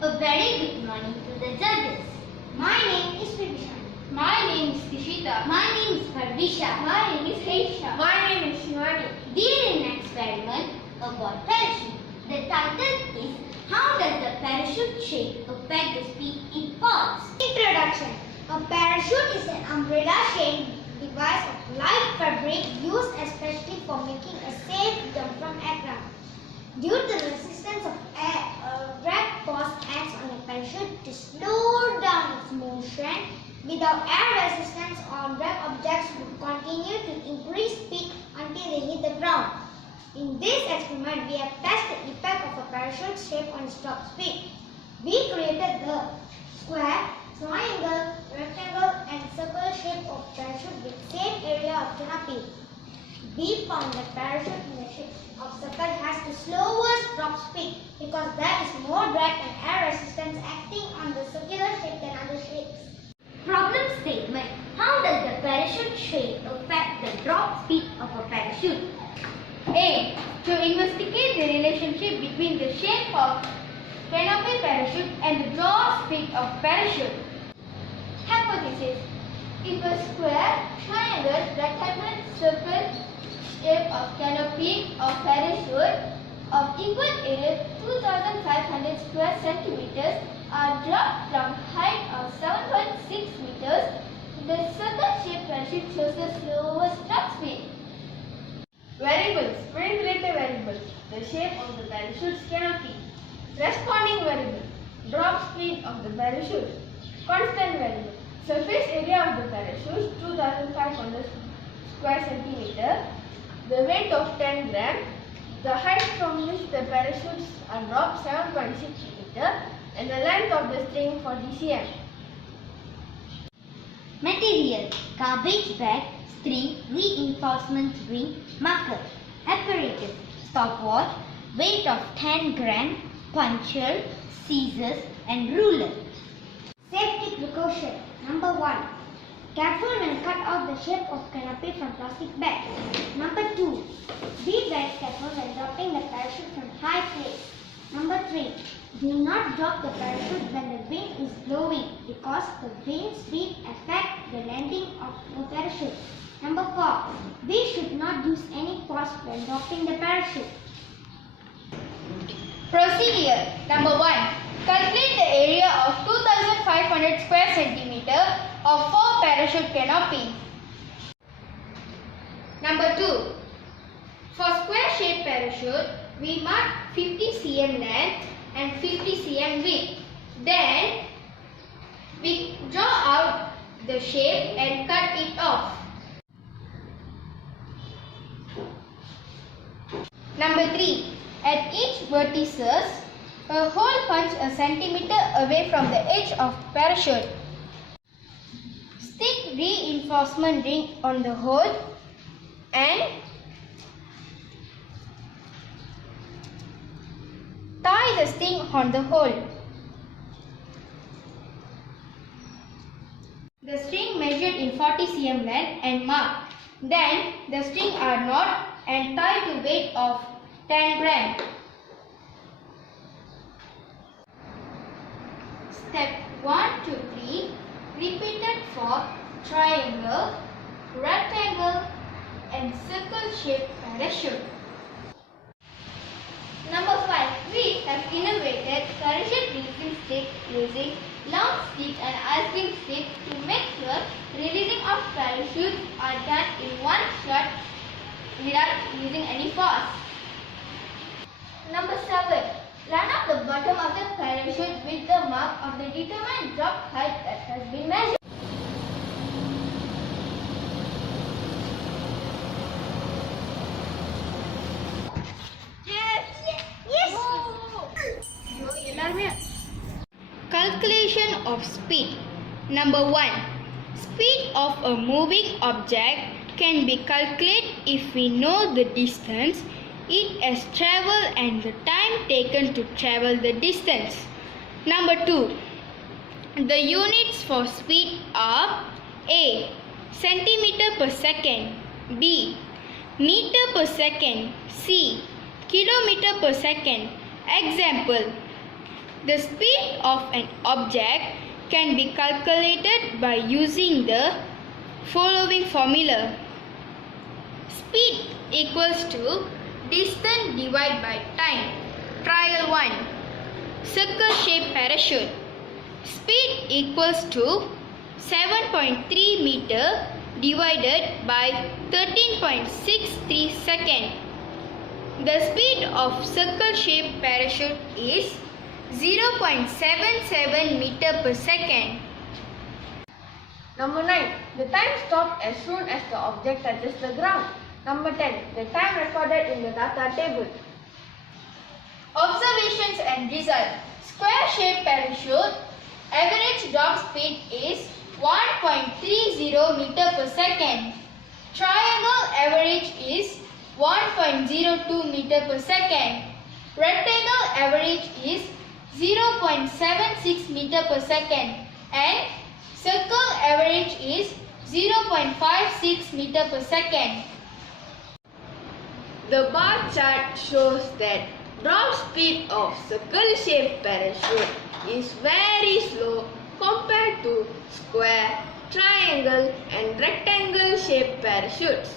A very good morning to the judges. My name is Vidisha. My name is Sjkt. My name is Parvisha. My name is Heisha. My name is Shivani. During an experiment about parachute, the title is How does the parachute shape affect the speed it falls? Introduction. A parachute is an umbrella-shaped device of light fabric used especially for making a safe jump from aircraft. Due to the resistance of air, a drag force acts on a parachute to slow down its motion. Without air resistance, all drag objects would continue to increase speed until they hit the ground. In this experiment, we have tested the effect of a parachute shape on its top speed. We created the square, triangle, rectangle and circle shape of parachute with same area of canopy. We found that parachute in the shape of circle has the slowest drop speed because there is more drag and air resistance acting on the circular shape than other shapes. Problem statement. How does the parachute shape affect the drop speed of a parachute? A. To investigate the relationship between the shape of canopy parachute and the draw speed of parachute. Hypothesis. If a square, triangle, rectangle, circle shape of canopy of parachute of equal area 2500 square centimeters are dropped from height of 7.6 meters, the circle-shaped parachute shows the slowest drop speed. Variables. Speed-related variables. The shape of the parachute's canopy. Responding variable. Drop speed of the parachute. Constant variable. Surface area of the parachute 2500 square centimeter. The weight of 10 gram. The height from which the parachutes are dropped 7.6 meter. And the length of the string 40 cm. Material. Garbage bag, string, reinforcement ring, marker. Apparatus. Stopwatch, weight of 10 gram, puncture, scissors and ruler. Safety precaution. Number 1. Careful when cut off the shape of canopy from plastic bag. Number 2. Be very careful when dropping the parachute from high place. Number 3. Do not drop the parachute when the wind is blowing because the wind speed affects the landing of the parachute. Number 4. We should not use any force when dropping the parachute. Procedure. Number 1. Calculate the area of 2500 square centimeter of 4 parachute canopy. Number 2. For square shaped parachute, we mark 50 cm length and 50 cm width. Then we draw out the shape and cut it off. Number 3. At each vertices, a hole punch a centimeter away from the edge of parachute. Stick reinforcement ring on the hole and tie the string on the hole. The string measured in 40 cm length and marked. Then the string are knot and tied to weight of 10 gram. Step 1 to 3 repeated for triangle, rectangle and circle shaped parachute. Number 5. We have innovated parachute releasing stick using long stick and ice cream stick to make sure releasing of parachutes are done in one shot without using any force. Number 7. Line up the bottom of the parachute with the mark of the determined drop height that has been measured. Calculation of speed. Number 1. Speed of a moving object can be calculated if we know the distance it has traveled and the time taken to travel the distance. Number 2. The units for speed are A. Centimeter per second, B. Meter per second, C. Kilometer per second. Example. The speed of an object can be calculated by using the following formula. Speed equals to distance divided by time. Trial 1. Circle shaped parachute. Speed equals to 7.3 meter divided by 13.63 second. The speed of circle shaped parachute is 0.77 meter per second. Number 9. The time stopped as soon as the object touches the ground. Number 10. The time recorded in the data table. Observations and results. Square shaped parachute. Average drop speed is 1.30 meter per second. Triangle average is 1.02 meter per second. Rectangle average is 0.76 meter per second. And circle average is 0.56 meter per second. The bar chart shows that drop speed of circle-shaped parachute is very slow compared to square, triangle and rectangle-shaped parachutes.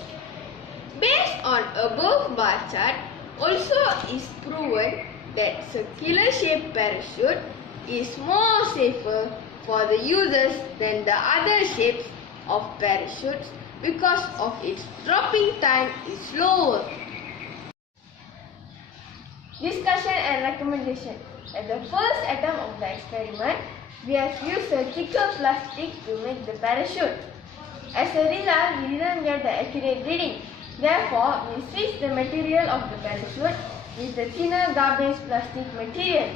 Based on above bar chart, also is proven that circular-shaped parachute is more safer for the users than the other shapes of parachutes because of its dropping time is slower. Discussion and recommendation. At the first attempt of the experiment, we have used a thicker plastic to make the parachute. As a result, we didn't get the accurate reading. Therefore, we switched the material of the parachute with the thinner garbage plastic material.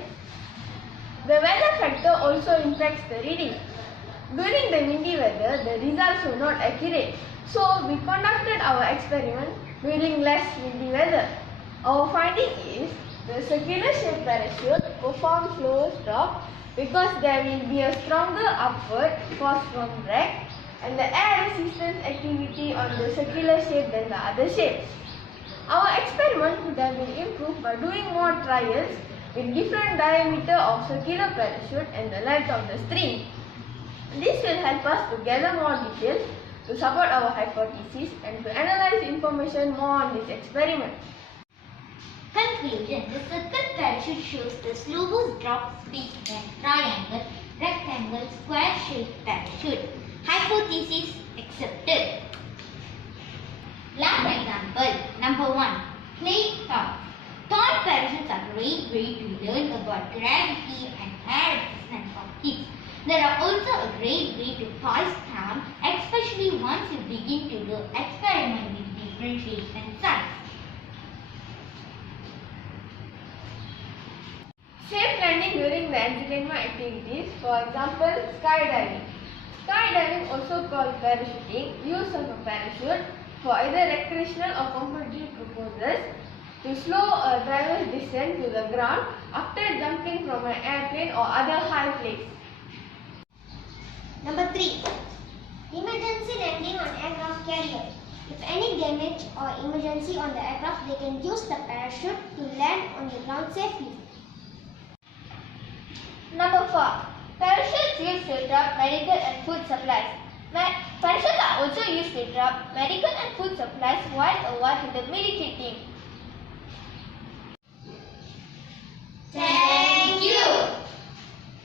The weather factor also impacts the reading. During the windy weather, the results were not accurate. So, we conducted our experiment during less windy weather. Our finding is the circular shaped parachute performs slower drop because there will be a stronger upward force from drag and the air resistance activity on the circular shape than the other shapes. Our experiment could have been improved by doing more trials with different diameter of circular parachute and the length of the string. This will help us to gather more details to support our hypothesis and to analyze information more on this experiment. Conclusion. The circle parachute shows the slowest drop speed than triangle, rectangle, square-shaped parachute. Hypothesis accepted. Last example. Number 1. Play toy. Toy parachutes are great way to learn about gravity and air resistance of kids. They are also a great way to toy stamp, especially once you begin to do experiment with different shapes and sizes. Safe landing during the entertainment activities, for example, skydiving. Skydiving, also called parachuting, use of a parachute for either recreational or competitive purposes to slow a driver's descent to the ground after jumping from an airplane or other high place. Number 3. Emergency landing on aircraft carrier. If any damage or emergency on the aircraft, they can use the parachute to land on the ground safely. Number 4. Parachutes used to drop medical and food supplies. Parachutes are also used to drop medical and food supplies while awarded to the military team.